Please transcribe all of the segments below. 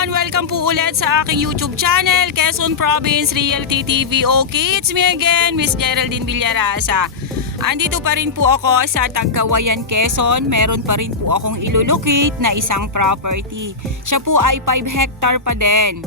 everyone! Welcome po ulit sa aking YouTube channel, Quezon Province Realty TV. Okay, it's me again, Miss Geraldine Villarasa. Andito pa rin po ako sa Tagkawayan, Quezon. Meron pa rin po akong ilulocate na isang property. Siya po ay 5 hectare pa din.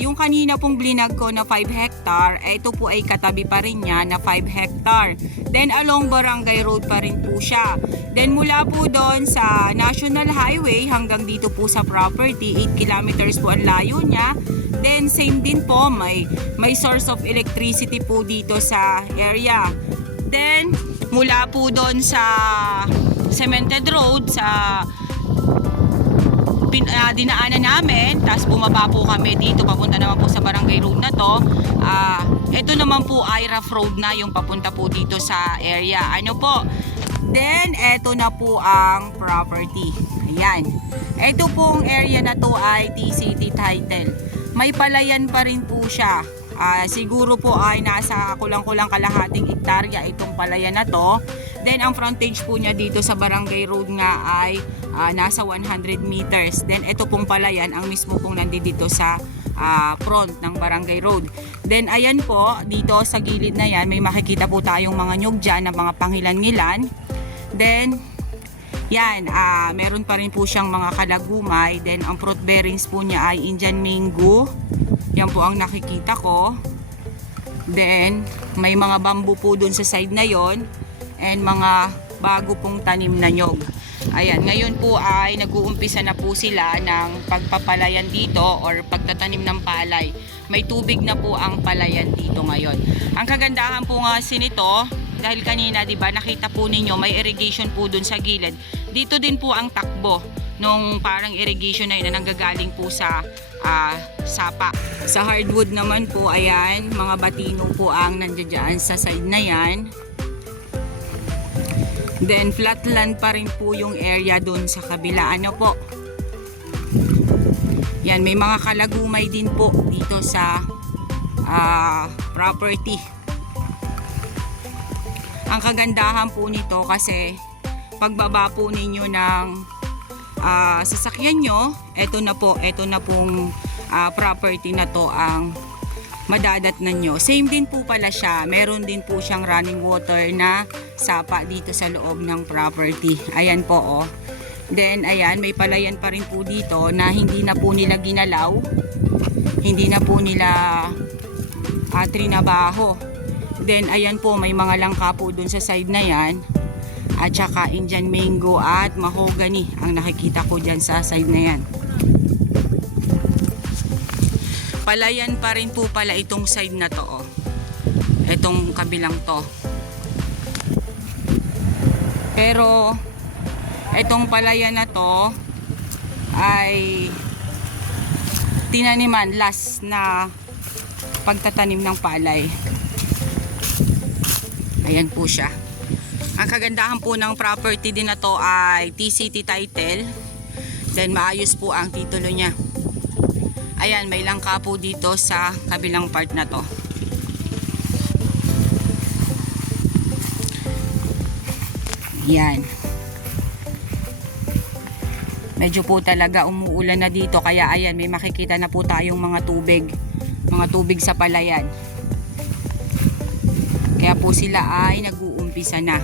Yung kanina pong blinag ko na 5 hectare, ito po ay katabi pa rin niya na 5 hectare. Then along Barangay Road pa rin po siya. Then mula po doon sa National Highway hanggang dito po sa property, 8 kilometers po ang layo niya. Then same din po, may source of electricity po dito sa area. Then mula po doon sa cemented road, sa dinaanan namin, tapos bumaba po kami dito, papunta naman po sa barangay road na to. Ito naman po ay rough road na yung papunta po dito sa area. Ano po? Then ito na po ang property. Ayan. Ito pong area na to ay TCT title. May palayan pa rin po siya. Siguro po ay nasa kulang-kulang kalahating hektarya itong palayan na to. Then ang frontage po niya dito sa barangay road nga ay nasa 100 meters. Then ito pong palayan ang mismo pong nandito sa front ng barangay road. Then ayan po, dito sa gilid na yan may makikita po tayong mga nyug dyan na mga panghilan-ngilan. Then yan, meron pa rin po siyang mga kalagumay. Then ang fruit bearings po niya ay Indian mango. Yan po ang nakikita ko. Then may mga bamboo po dun sa side na yon, and mga bago pong tanim na nyog. Ayan, ngayon po ay nag-uumpisa na po sila ng pagpapalayan dito or pagtatanim ng palay. May tubig na po ang palayan dito ngayon. Ang kagandahan po nga nito, dahil kanina 'di ba nakita po ninyo may irrigation po dun sa gilid. Dito din po ang takbo nung parang irrigation na yun na nanggagaling po sa sapa. Sa hardwood naman po, ayan, mga batino po ang nandiyan sa side na yan. Then flatland pa rin po yung area dun sa kabila. Ano po? Yan, may mga kalagumay din po dito sa property. Ang kagandahan po nito kasi pagbaba po ninyo ng sasakyan nyo, ito na pong property na to ang madadatnan nyo. Same din po pala siya, meron din po siyang running water na sapa dito sa loob ng property. Ayan po oh. Then ayan, may palayan pa rin po dito na hindi na po nila ginalaw, hindi na po nila trinabaho. Then ayan po, may mga langka po dun sa side na yan, at saka Indian mango at mahogany ang nakikita ko dyan sa side na yan. Palayan pa rin po pala itong side na to oh. Itong kabilang to. Pero itong palayan na to ay tinaniman last na pagtatanim ng palay. Ayan po siya. Ang kagandahan po ng property din na to ay TCT title. Then maayos po ang titulo niya. Ayan, may langka po dito sa kabilang part na to. Yan. Medyo po talaga umuulan na dito, kaya ayan, may makikita na po tayong mga tubig sa palayan. Kaya po sila ay nag-uumpisa na.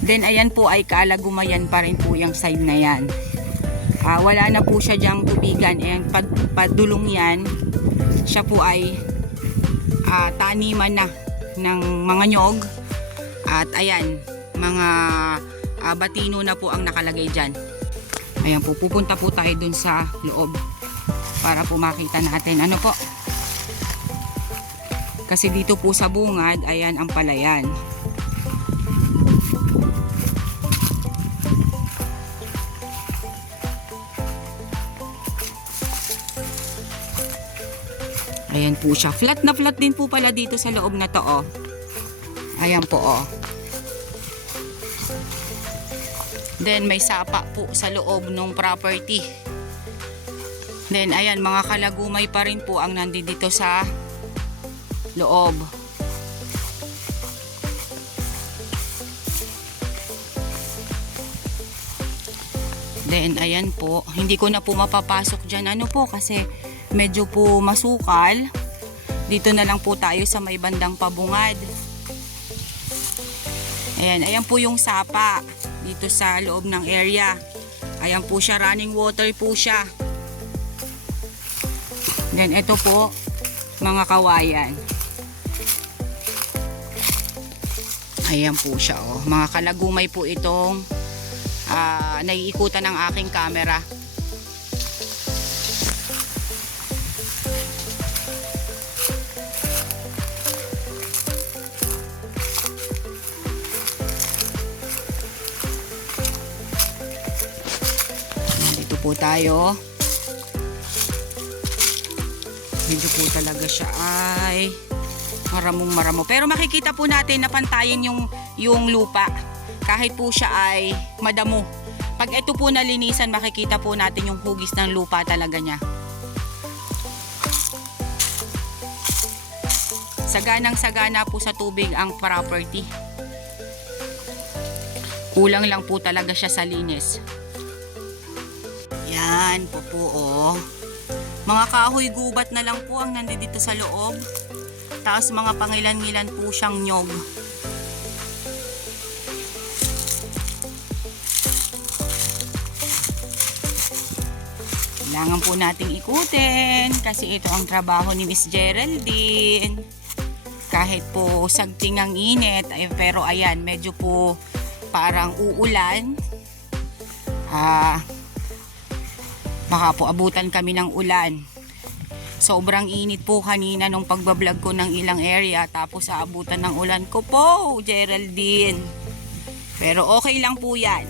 Then ayan po ay kaalagumayan pa rin po yung side na yan. Wala na po siya dyang tubigan. Ayan, padulong yan. Siya po ay taniman na ng mga nyog. At ayan, mga batino na po ang nakalagay dyan. Ayan po, pupunta po tayo dun sa loob para po makita natin. Ano po? Kasi dito po sa bungad, ayan ang palayan. Ayan po siya. Flat na flat din po pala dito sa loob na to oh. Ayan po oh. Then may sapa po sa loob ng property. Then ayan, mga kalagumay pa rin po ang nandito sa loob. Then ayan po, hindi ko na po mapapasok dyan ano po kasi medyo po masukal. Dito na lang po tayo sa may bandang pabungad. Ayan po yung sapa dito sa loob ng area. Ayan po siya, running water po siya. Then ito po, mga kawayan. Ayan po siya oh. Mga kalagumay po itong naiikutan ng aking camera. Dito po tayo. Medyo po talaga siya ay maramong-maramo. Pero makikita po natin na pantayin yung lupa. Kahit po siya ay madamo. Pag ito po nalinisan, makikita po natin yung hugis ng lupa talaga niya. Saganang-sagana po sa tubig ang property. Kulang lang po talaga siya sa linis. Yan po oh. Mga kahoy gubat na lang po ang nandito sa loob. Tapos mga pangilan-ngilan po siyang nyog. Kailangan po nating ikutin kasi ito ang trabaho ni Miss Geraldine. Kahit po sagting ang init, pero ayan, medyo po parang uulan. Baka po abutan kami ng ulan. Sobrang init po kanina nung pagbablog ko ng ilang area, tapos aabutan ng ulan ko po, Geraldine. Pero okay lang po yan.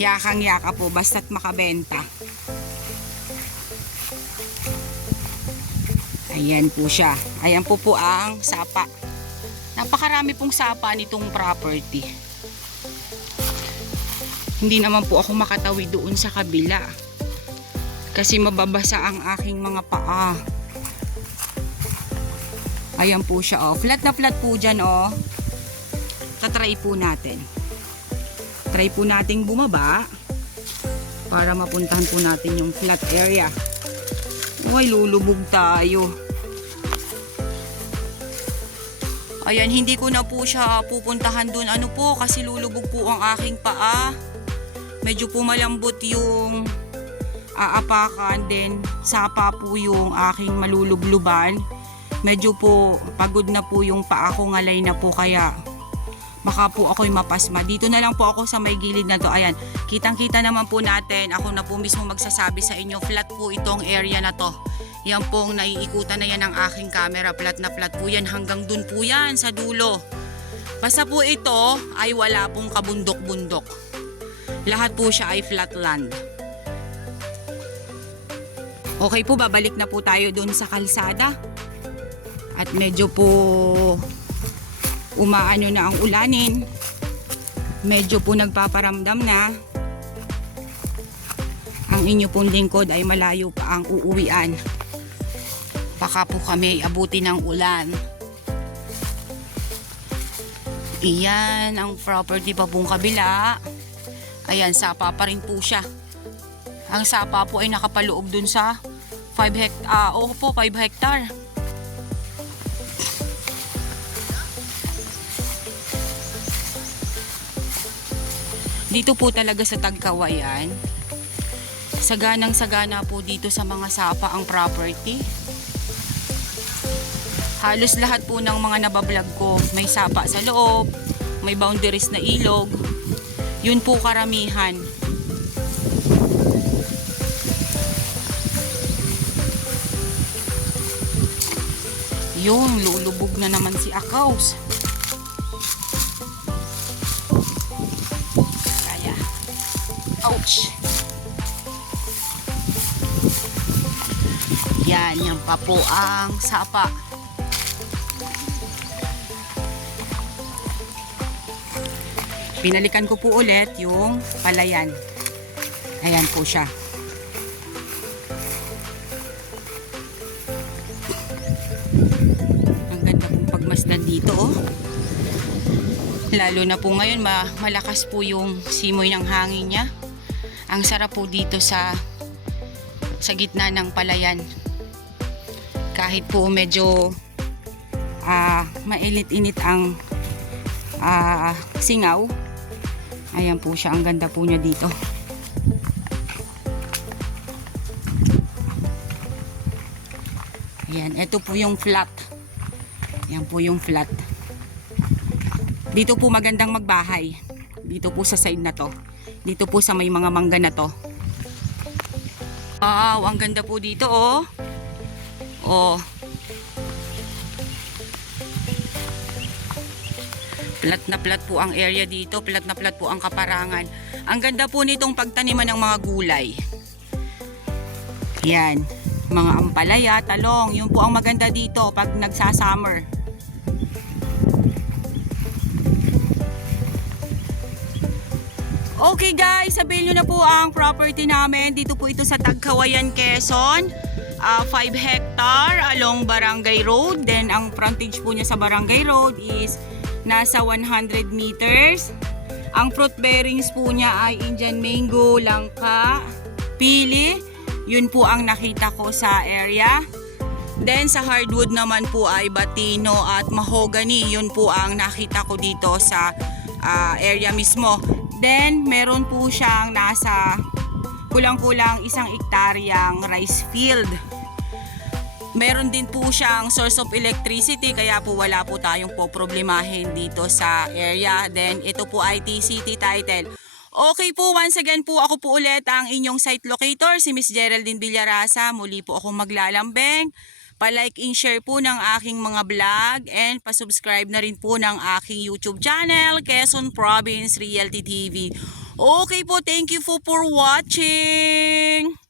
Yakang-yaka po basta't makabenta. Ayan po siya. Ayan po ang sapa. Napakarami pong sapa nitong property. Hindi naman po ako makatawid doon sa kabila. Kasi mababasa ang aking mga paa. Ayan po siya oh. Flat na flat po dyan oh. Tatry po natin. Try po nating bumaba para mapuntahan po natin yung flat area. Uy, lulubog tayo. Ayan, hindi ko na po siya pupuntahan dun. Ano po, kasi lulubog po ang aking paa. Medyo po malambot yung aapakan. Then, sapa po yung aking malulubluban. Medyo po pagod na po yung paa ko, ngalay na po kaya baka po ako'y mapasma. Dito na lang po ako sa may gilid na to. Ayan, kitang-kita naman po natin. Ako na po mismo magsasabi sa inyo. Flat po itong area na to. Yan pong naiikutan na yan ng aking camera. Flat na flat po yan. Hanggang dun po yan sa dulo. Basta po ito ay wala pong kabundok-bundok. Lahat po siya ay flat land. Okay po, babalik na po tayo dun sa kalsada. At medyo po umaano na ang ulanin. Medyo po nagpaparamdam na. Ang inyo pong lingkod ay malayo pa ang uuwian. Baka po kami abuti ng ulan. Iyan ang property pa pong kabila. Ayan, sapa pa rin po siya. Ang sapa po ay nakapaloob dun sa 5 hectare. Dito po talaga sa Tagkawayan, saganang-sagana po dito sa mga sapa ang property. Halos lahat po ng mga nabablog ko may sapa sa loob, may boundaries na ilog. Yun po karamihan. Yun, lulubog na naman si Akaws. Ouch! Yan pa po ang sapa. Pinalikan ko po ulit yung palayan. Ayan po siya. Ang ganda pong pagmasdan dito oh. Lalo na po ngayon malakas po yung simoy ng hangin niya. Ang sarap po dito sa gitna ng palayan. Kahit po medyo mainit-init ang singaw. Ayan po siya, ang ganda po niya dito. Ayan, ito po yung flat. Ayan po yung flat. Dito po magandang magbahay. Dito po sa side na to. Dito po sa may mga mangga na to. Wow, ang ganda po dito oh. Oh. Plat na plat po ang area dito. Plat na plat po ang kaparangan. Ang ganda po nitong pagtaniman ng mga gulay. Yan. Mga ampalaya, talong. Yun po ang maganda dito pag nagsa-summer. Okay guys, sabihin nyo na po ang property namin. Dito po ito sa Tagkawayan, Quezon. 5 hectare along Barangay Road. Then ang frontage po niya sa Barangay Road is nasa 100 meters. Ang fruit bearings po niya ay Indian mango, langka, pili. Yun po ang nakita ko sa area. Then sa hardwood naman po ay batino at mahogany. Yun po ang nakita ko dito sa area mismo. Then meron po siyang nasa kulang-kulang 1 hektaryang rice field. Meron din po siyang source of electricity, kaya po wala po tayong poproblemahin dito sa area. Then ito po ay TCT title. Okay po, once again po ako po ulit ang inyong site locator, si Miss Geraldine Villarasa. Muli po akong maglalambing. Pa-like and share po ng aking mga vlog and pa-subscribe na rin po ng aking YouTube channel, Quezon Province Realty TV. Okay po, thank you for watching!